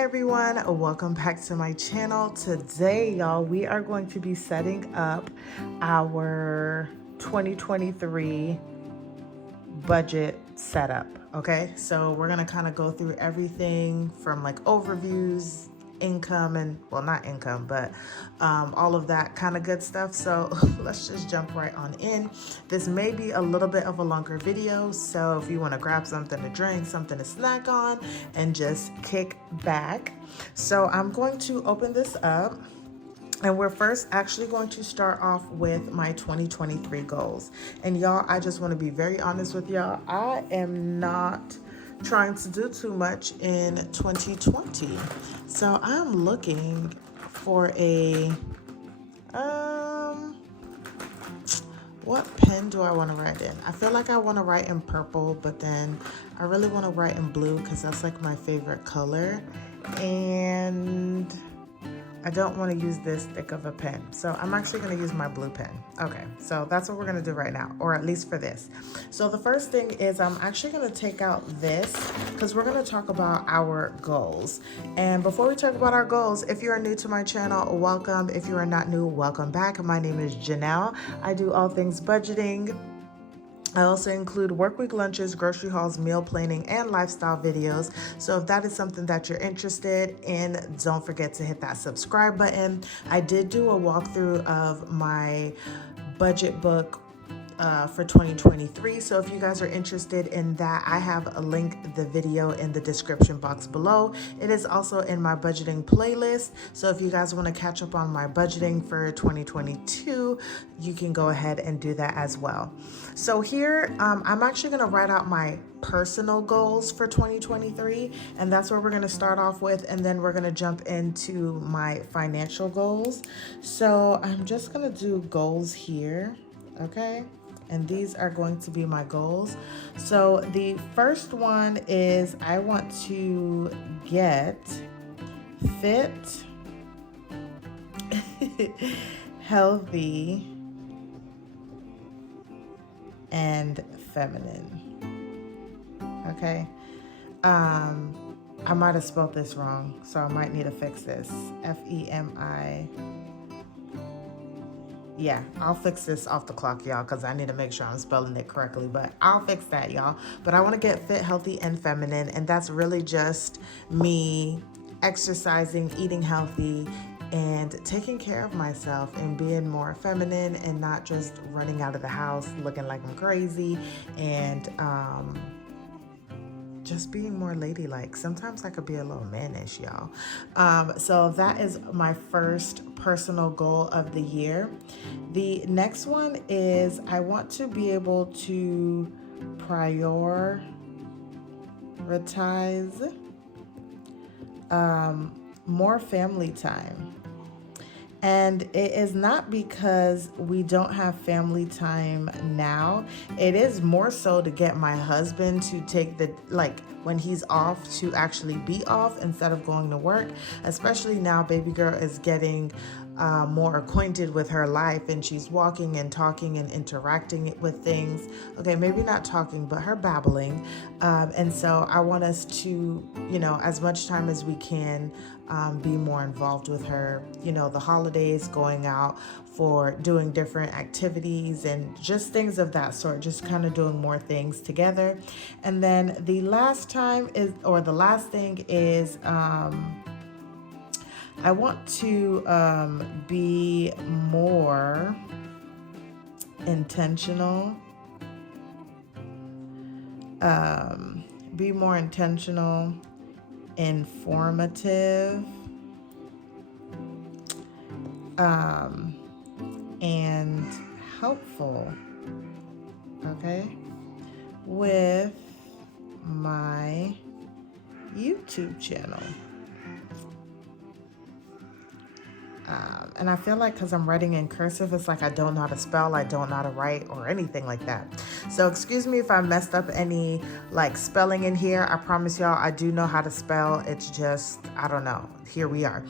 everyone, welcome back to my channel. Today, y'all, we are going to be setting up our 2023 budget setup. Okay, so we're gonna kind of go through everything from like overviews, income, and well, not income, but all of that kind of good stuff. So let's just jump right on in. This may be a little bit of a longer video, so if you want to grab something to drink, something to snack on, and just kick back. So I'm going to open this up. And we're first actually going to start off with my 2023 goals. And y'all, I just want to be very honest with y'all. I am not trying to do too much in 2020. So I'm looking for a, what pen do I want to write in? I feel like I want to write in purple, but then I really want to write in blue because that's like my favorite color. And I don't want to use this thick of a pen. So I'm actually going to use my blue pen. Okay, so that's what we're going to do right now, or at least for this. So the first thing is I'm actually going to take out this because we're going to talk about our goals. And before we talk about our goals, if you are new to my channel, welcome. If you are not new, welcome back. My name is Janelle. I do all things budgeting. I also include work week lunches, grocery hauls, meal planning, and lifestyle videos. So if that is something that you're interested in, don't forget to hit that subscribe button. I did do a walkthrough of my budget book for 2023. So if you guys are interested in that, I have a link the video in the description box below. It is also in my budgeting playlist. So if you guys want to catch up on my budgeting for 2022, you can go ahead and do that as well. So here, I'm actually going to write out my personal goals for 2023, and that's where we're going to start off with, and then we're going to jump into my financial goals. So I'm just going to do goals here, okay? And these are going to be my goals. So the first one is I want to get fit, healthy, and feminine. Okay. I might have spelled this wrong, so I might need to fix this. F-E-M-I. Yeah, I'll fix this off the clock, y'all, because I need to make sure I'm spelling it correctly, but I'll fix that, y'all. But I want to get fit, healthy, and feminine, and that's really just me exercising, eating healthy, and taking care of myself and being more feminine and not just running out of the house looking like I'm crazy and just being more ladylike. Sometimes I could be a little mannish, y'all. So that is my first personal goal of the year. The next one is I want to be able to prioritize more family time. And it is not because we don't have family time now. It is more so to get my husband to take the, like, when he's off, to actually be off instead of going to work. Especially now, baby girl is getting more acquainted with her life, and she's walking and talking and interacting with things. Okay, maybe not talking, but her babbling. And so I want us to, you know, as much time as we can, be more involved with her. You know, the holidays, going out for doing different activities and just things of that sort, just kind of doing more things together. And then the last thing is I want to be more intentional, informative, and helpful, okay, with my YouTube channel. And I feel like because I'm writing in cursive, it's like I don't know how to spell, I don't know how to write or anything like that. So excuse me if I messed up any like spelling in here. I promise y'all I do know how to spell. It's just, I don't know. Here we are.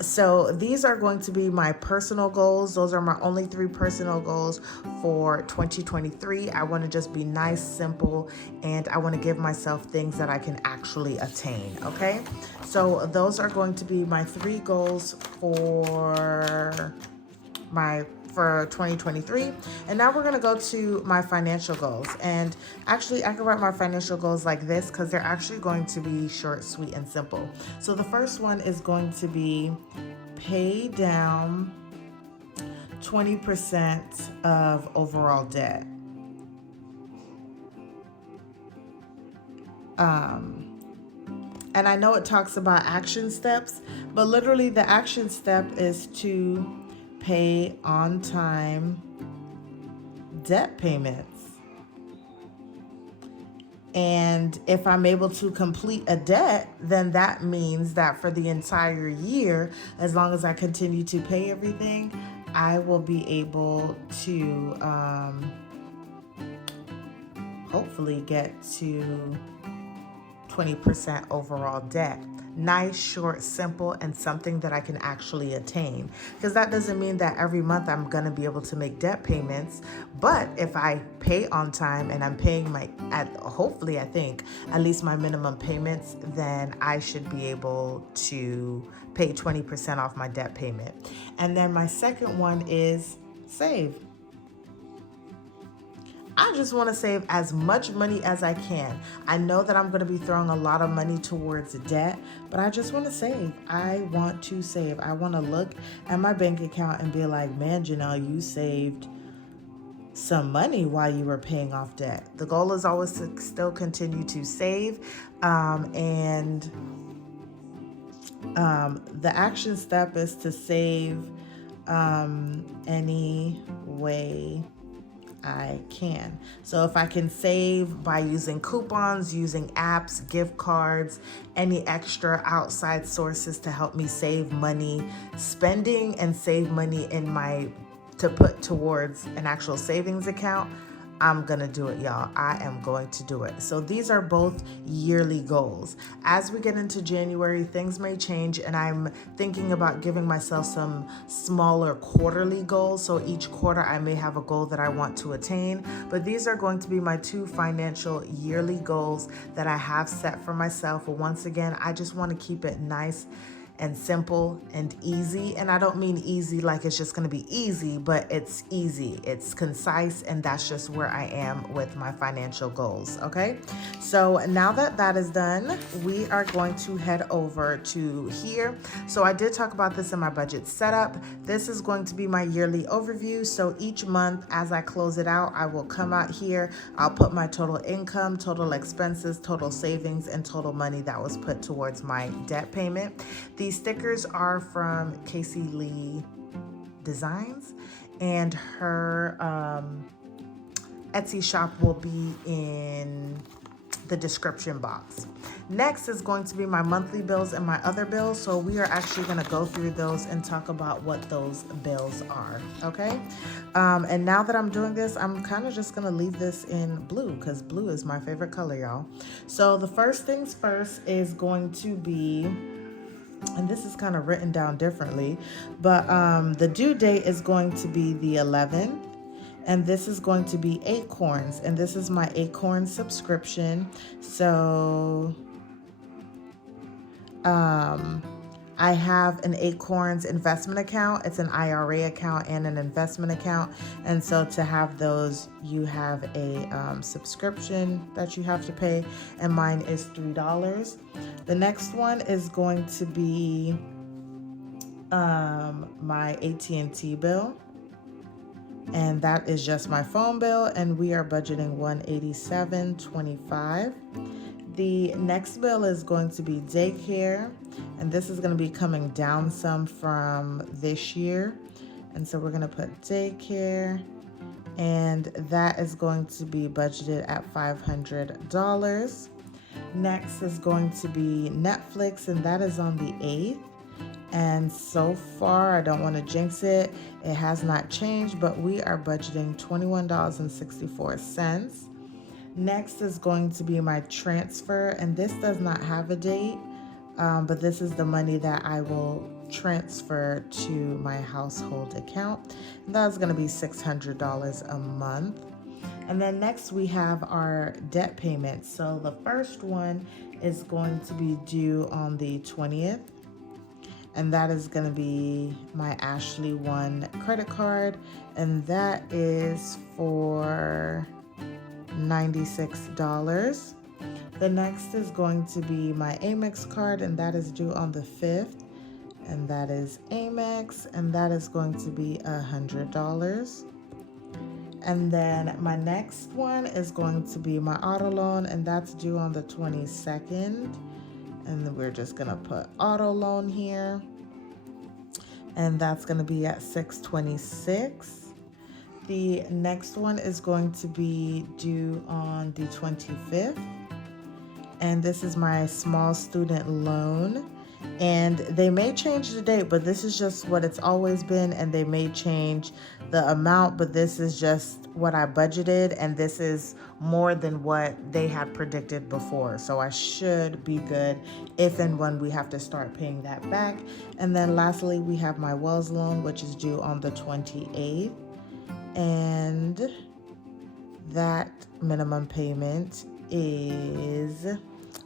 So these are going to be my personal goals. Those are my only 3 personal goals for 2023. I want to just be nice, simple, and I want to give myself things that I can actually attain. Okay. So those are going to be my 3 goals for 2023. And now we're going to go to my financial goals. And actually I can write my financial goals like this because they're actually going to be short, sweet, and simple. So the first one is going to be pay down 20% of overall debt. And I know it talks about action steps, but literally the action step is to pay on time debt payments. And if I'm able to complete a debt, then that means that for the entire year, as long as I continue to pay everything, I will be able to hopefully get to 20% overall debt. Nice, short, simple, and something that I can actually attain. Because that doesn't mean that every month I'm going to be able to make debt payments. But if I pay on time and I'm paying hopefully I think at least my minimum payments, then I should be able to pay 20% off my debt payment. And then my second one is save. I just want to save as much money as I can. I know that I'm going to be throwing a lot of money towards debt, but I just want to save. I want to save. I want to look at my bank account and be like, man, Janelle, you saved some money while you were paying off debt. The goal is always to still continue to save. And the action step is to save any way I can. So if I can save by using coupons, using apps, gift cards, any extra outside sources to help me save money, spending and save money to put towards an actual savings account, I'm going to do it, y'all. I am going to do it. So these are both yearly goals. As we get into January, things may change, and I'm thinking about giving myself some smaller quarterly goals. So each quarter I may have a goal that I want to attain, but these are going to be my 2 financial yearly goals that I have set for myself. Once again, I just want to keep it nice and simple and easy. And I don't mean easy like it's just going to be easy, but it's easy, it's concise, and that's just where I am with my financial goals. Okay, so now that that is done, we are going to head over to here. So I did talk about this in my budget setup. This is going to be my yearly overview. So each month as I close it out, I will come out here, I'll put my total income, total expenses, total savings, and total money that was put towards my debt payment. These stickers are from KayceeLeighDesign, and her Etsy shop will be in the description box. Next is going to be my monthly bills and my other bills. So we are actually going to go through those and talk about what those bills are. Okay. And now that I'm doing this, I'm kind of just going to leave this in blue because blue is my favorite color, y'all. So the first things first is going to be, and this is kind of written down differently, but the due date is going to be the 11th. And this is going to be Acorns, and this is my Acorn subscription. So I have an Acorns investment account. It's an IRA account and an investment account. And so to have those, you have a subscription that you have to pay, and mine is $3. The next one is going to be my AT&T bill. And that is just my phone bill, and we are budgeting $187.25. The next bill is going to be daycare, and this is going to be coming down some from this year. And so we're going to put daycare, and that is going to be budgeted at $500. Next is going to be Netflix, and that is on the 8th. And so far, I don't want to jinx it, it has not changed, but we are budgeting $21.64. Next is going to be my transfer, and this does not have a date, but this is the money that I will transfer to my household account. And that's going to be $600 a month. And then next we have our debt payments. So the first one is going to be due on the 20th. And that is going to be my Ashley One credit card. And that is for $96. The next is going to be my Amex card, and that is due on the 5th. And that is Amex, and that is going to be $100. And then my next one is going to be my auto loan, and that's due on the 22nd. And then we're just gonna put auto loan here. And that's gonna be at $626. The next one is going to be due on the 25th. And this is my small student loan. And they may change the date, but this is just what it's always been. And they may change the amount, but this is just what I budgeted. And this is more than what they had predicted before. So I should be good if and when we have to start paying that back. And then lastly, we have my Wells loan, which is due on the 28th. And that minimum payment is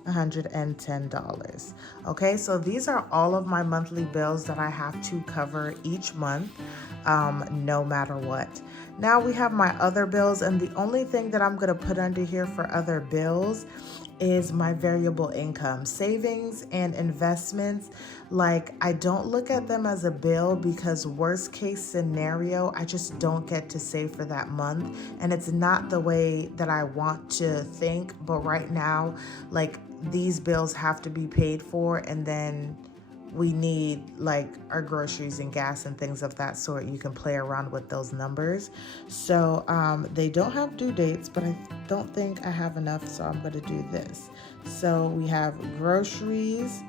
$110. Okay, so these are all of my monthly bills that I have to cover each month, no matter what. Now we have my other bills, and the only thing that I'm going to put under here for other bills is my variable income, savings and investments. Like, I don't look at them as a bill because worst case scenario, I just don't get to save for that month. And it's not the way that I want to think. But right now, like, these bills have to be paid for, and then we need like our groceries and gas and things of that sort. You can play around with those numbers. So they don't have due dates, but I don't think I have enough, so I'm going to do this. So we have groceries,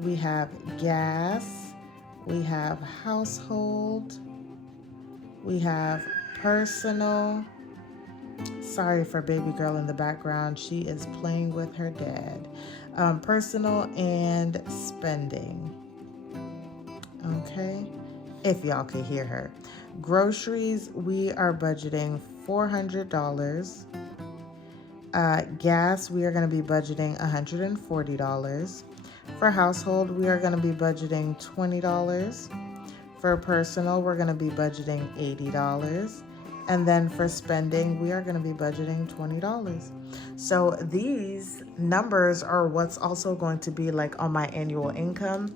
we have gas, we have household, we have personal. Sorry for baby girl in the background, she is playing with her dad. Personal and spending. Okay, if y'all can hear her. Groceries, we are budgeting $400. Gas, we are going to be budgeting $140. For household, we are going to be budgeting $20. For personal, we're going to be budgeting $80. And then for spending, we are going to be budgeting $20. So these numbers are what's also going to be like on my annual income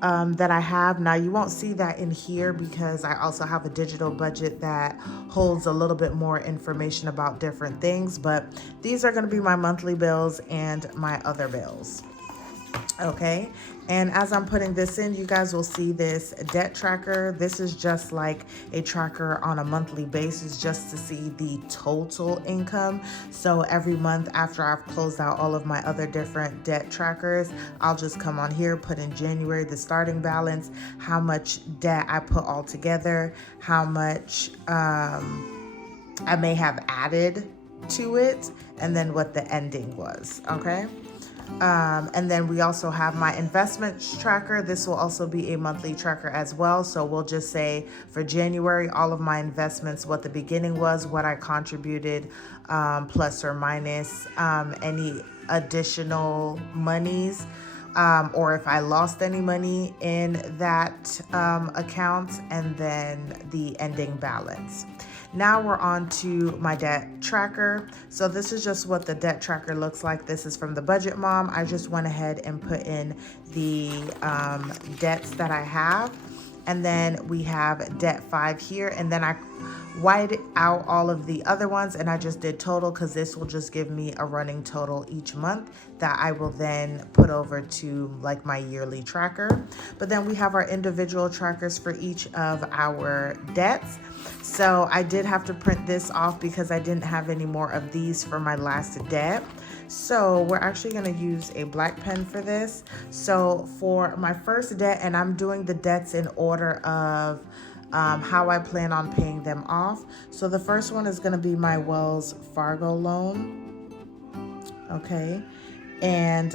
that I have. Now, you won't see that in here because I also have a digital budget that holds a little bit more information about different things. But these are going to be my monthly bills and my other bills. Okay, and as I'm putting this in, you guys will see this debt tracker. This is just like a tracker on a monthly basis just to see the total income. So every month after I've closed out all of my other different debt trackers, I'll just come on here, put in January the starting balance, how much debt I put all together, how much I may have added to it, and then what the ending was. Okay. And then we also have my investments tracker. This will also be a monthly tracker as well. So we'll just say for January, all of my investments, what the beginning was, what I contributed, plus or minus any additional monies, or if I lost any money in that account, and then the ending balance. Now we're on to my debt tracker. So this is just what the debt tracker looks like. This is from the Budget Mom. I just went ahead and put in the debts that I have. And then we have debt 5 here. And then I whited out all of the other ones, and I just did total because this will just give me a running total each month that I will then put over to like my yearly tracker. But then we have our individual trackers for each of our debts. So I did have to print this off because I didn't have any more of these for my last debt. So we're actually going to use a black pen for this. So for my first debt, and I'm doing the debts in order of how I plan on paying them off. So the first one is going to be my Wells Fargo loan. Okay. And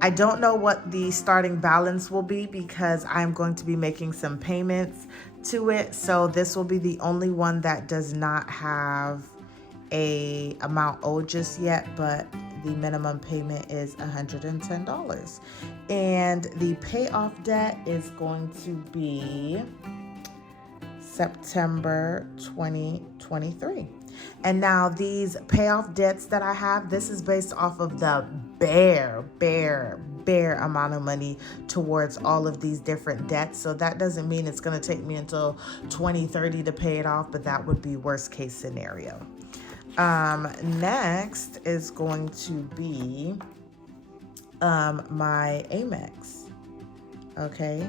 I don't know what the starting balance will be because I'm going to be making some payments to it. So this will be the only one that does not have a amount owed just yet, but the minimum payment is $110. And the payoff debt is going to be September 2023. And now these payoff debts that I have, this is based off of the bare amount of money towards all of these different debts. So that doesn't mean it's going to take me until 2030 to pay it off, but that would be worst case scenario. Next is going to be my Amex. Okay.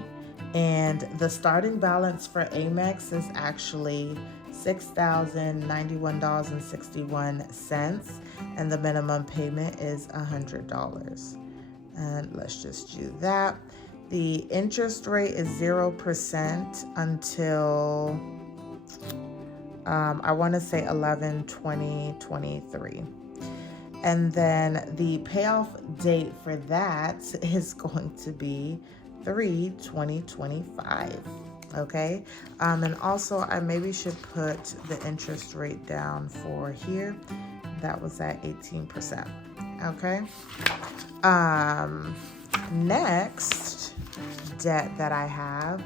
And the starting balance for Amex is actually $6,091.61, and the minimum payment is $100. And let's just do that. The interest rate is 0% until I want to say 11/20/23. And then the payoff date for that is going to be 3/20/25. Okay. And also I maybe should put the interest rate down for here. That was at 18%. Okay. Next debt that I have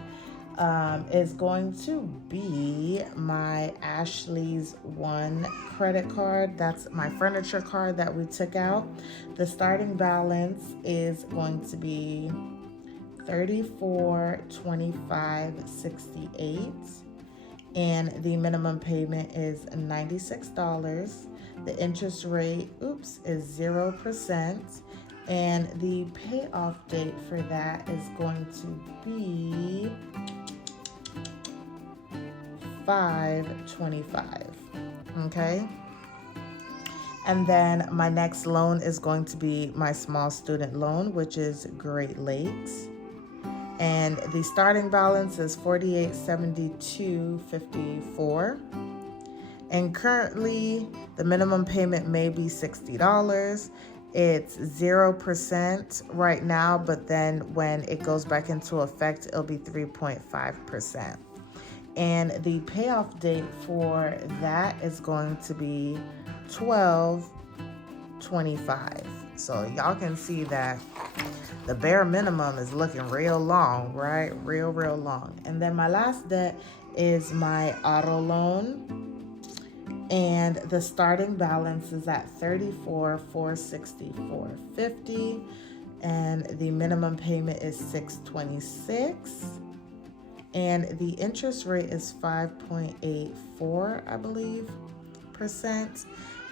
is going to be my Ashley's One credit card. That's my furniture card that we took out. The starting balance is going to be $34.25.68, and the minimum payment is $96. The interest rate, is 0%, and the payoff date for that is going to be 5/25. Okay. And then my next loan is going to be my small student loan, which is Great Lakes. And the starting balance is $48.72.54. And currently the minimum payment may be $60. It's 0% right now, but then when it goes back into effect, it'll be 3.5%. And the payoff date for that is going to be 12/25. So y'all can see that the bare minimum is looking real long, right? Real long. And then my last debt is my auto loan. And the starting balance is at $34,464.50. And the minimum payment is $626. And the interest rate is 5.84, I believe, %.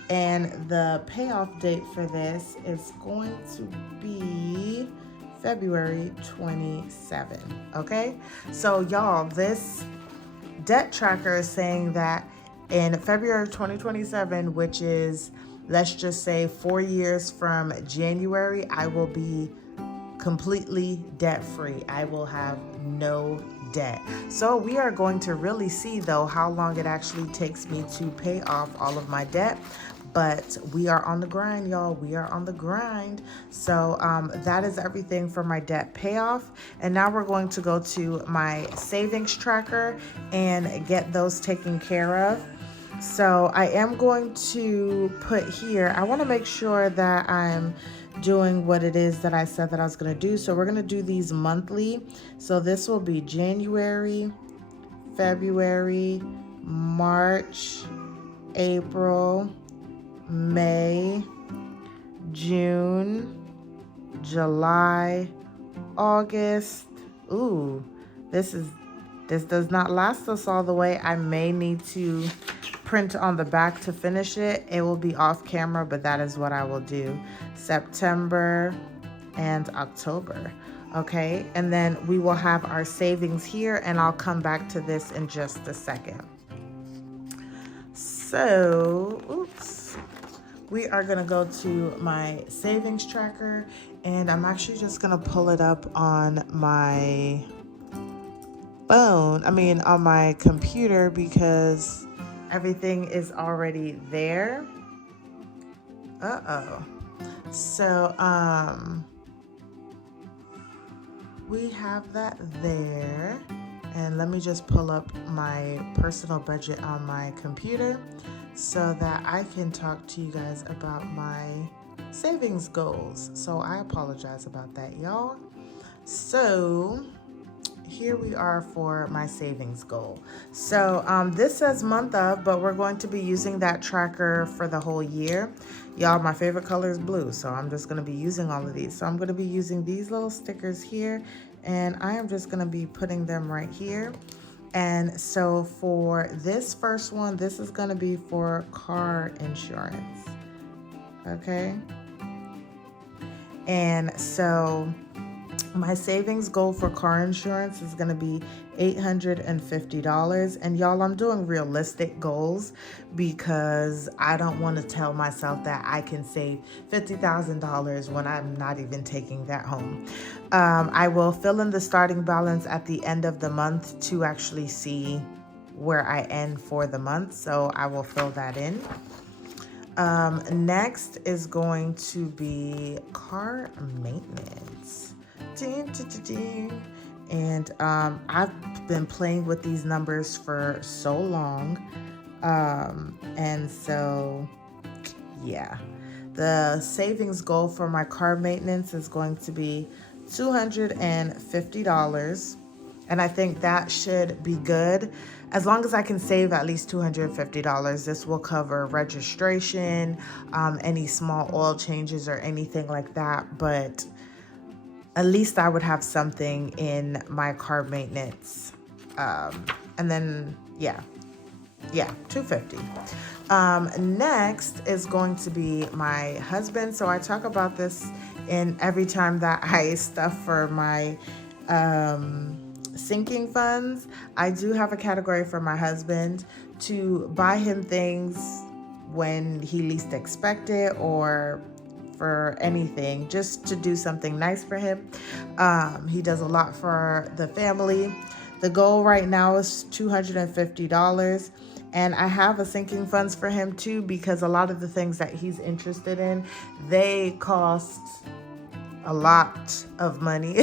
And the payoff date for this is going to be February 27. Okay, so y'all, this debt tracker is saying that in February 2027, which is, let's just say 4 years from January, I will be completely debt free. I will have no debt. So we are going to really see though how long it actually takes me to pay off all of my debt. But we are on the grind, y'all. We are on the grind. So that is everything for my debt payoff. And now we're going to go to my savings tracker and get those taken care of. So I am going to put here, I want to make sure that I'm doing what it is that I said that I was going to do. So we're going to do these monthly. So this will be January, February, March, April, May, June, July, August. Ooh, this does not last us all the way. I may need to print on the back to finish it. It will be off camera, but that is what I will do. September and October. Okay, and then we will have our savings here, and I'll come back to this in just a second. So, we are gonna go to my savings tracker, and I'm actually just gonna pull it up on my phone, on my computer, because everything is already there. So, we have that there. And let me just pull up my personal budget on my computer so that I can talk to you guys about my savings goals. So I apologize about that, y'all. So here we are for my savings goal. So this says month of, but we're going to be using that tracker for the whole year. Y'all, my favorite color is blue, so I'm just going to be using all of these. So I'm going to be using these little stickers here, and I am just going to be putting them right here. And so for this first one, this is going to be for car insurance. Okay. And so my savings goal for car insurance is going to be $850. And y'all, I'm doing realistic goals because I don't want to tell myself that I can save $50,000 when I'm not even taking that home. I will fill in the starting balance at the end of the month to actually see where I end for the month. So I will fill that in. Next is going to be car maintenance. And I've been playing with these numbers for so long. And so, yeah, the savings goal for my car maintenance is going to be $250. And I think that should be good. As long as I can save at least $250, this will cover registration, any small oil changes or anything like that. But at least I would have something in my car maintenance. And then, yeah, $250. Next is going to be my husband. So I talk about this in every time that I stuff for my sinking funds. I do have a category for my husband to buy him things when he least expect it, or for anything, just to do something nice for him. He does a lot for the family. The goal right now is $250. And I have a sinking funds for him too, because a lot of the things that he's interested in, they cost a lot of money.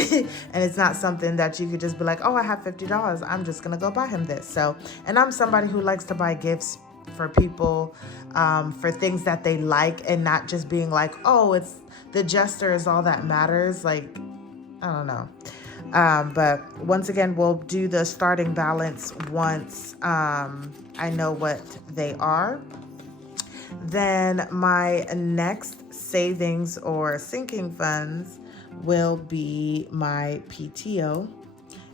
And it's not something that you could just be like, oh, I have $50, I'm just gonna go buy him this. So, and I'm somebody who likes to buy gifts for people, for things that they like, and not just being like, oh, it's the gesture is all that matters. Like, I don't know. But once again, we'll do the starting balance once I know what they are. Then my next savings or sinking funds will be my PTO.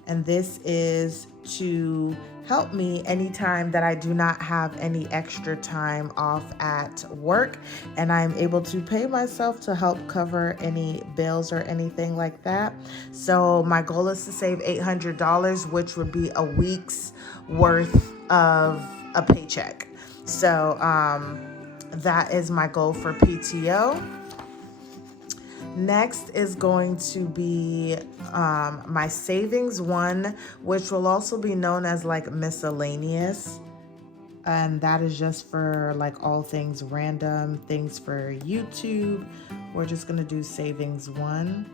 And this is to help me anytime that I do not have any extra time off at work, and I'm able to pay myself to help cover any bills or anything like that. So my goal is to save $800, which would be a week's worth of a paycheck. So that is my goal for PTO. Next is going to be my savings one, which will also be known as like miscellaneous. And that is just for like all things random, things for YouTube. We're just going to do savings one.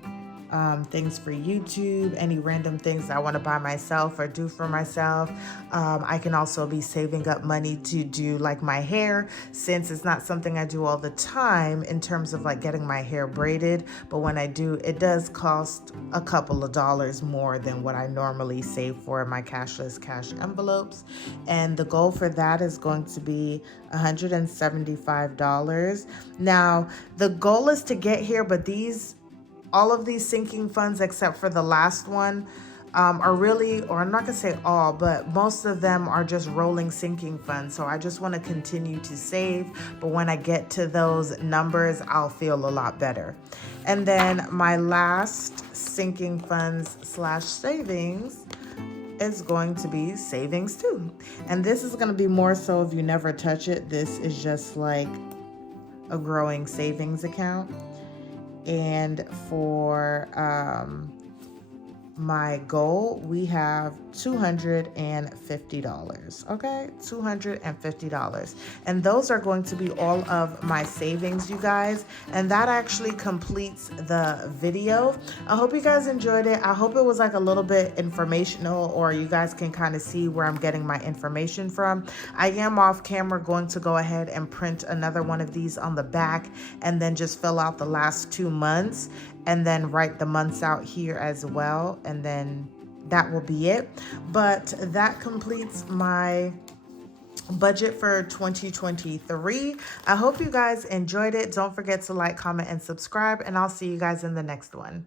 Things for YouTube, any random things I want to buy myself or do for myself. I can also be saving up money to do like my hair, since it's not something I do all the time in terms of like getting my hair braided. But when I do, it does cost a couple of dollars more than what I normally save for in my cashless cash envelopes. And the goal for that is going to be $175. Now, the goal is to get here, but all of these sinking funds, except for the last one, are really, or I'm not going to say all, but most of them are just rolling sinking funds. So I just want to continue to save. But when I get to those numbers, I'll feel a lot better. And then my last sinking funds / savings is going to be savings too. And this is going to be more so if you never touch it. This is just like a growing savings account. And for my goal, we have $250. Okay, $250. And those are going to be all of my savings, you guys. And that actually completes the video. I hope you guys enjoyed it. I hope it was like a little bit informational, or you guys can kind of see where I'm getting my information from. I am off camera going to go ahead and print another one of these on the back, and then just fill out the last 2 months, and then write the months out here as well, and then that will be it. But that completes my budget for 2023. I hope you guys enjoyed it. Don't forget to like, comment, and subscribe, and I'll see you guys in the next one.